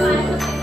Bye.